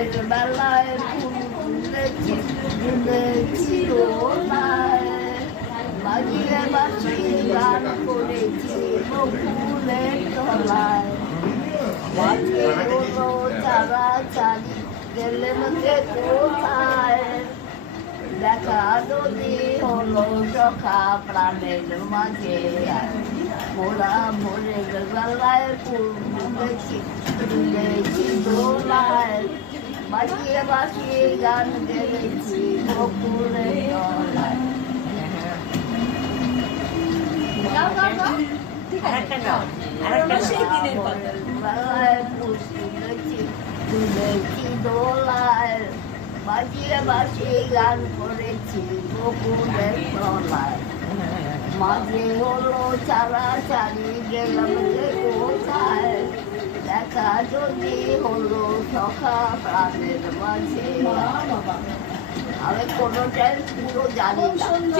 ভোরের বেলায় ফুল তুলেছি তুলেছি দোলায় বাজিয়ে বাসি গান করেছি বকুলের তলায় মাঝে হলো চারা চারি গেলে মধ্যে কোথায় দেখা যদি হলো সখা প্রাণের মাঝে মোরা ভোরের বেলায় ফুল তুলেছি তুলেছি দোলায় বাজিয়ে বাসিয়ে গান গেলেছি বকুলের তলায়। তুলেছি দোলায় বাজিয়ে বাসিয়ে গান করেছি বকুলের তলায় মাঝে হলো চারা চারি গেলাম যে কোথায় দেখা যদি হলো সখা প্রাণের মাঝে। আমি কোনোটাই পুরো জানি না।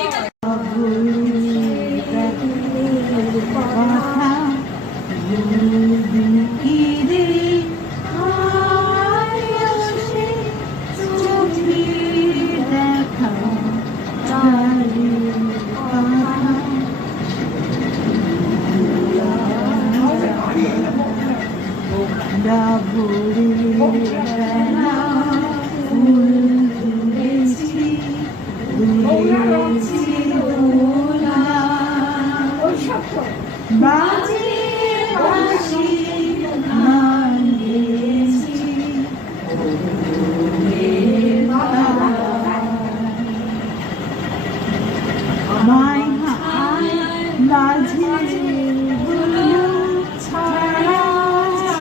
Double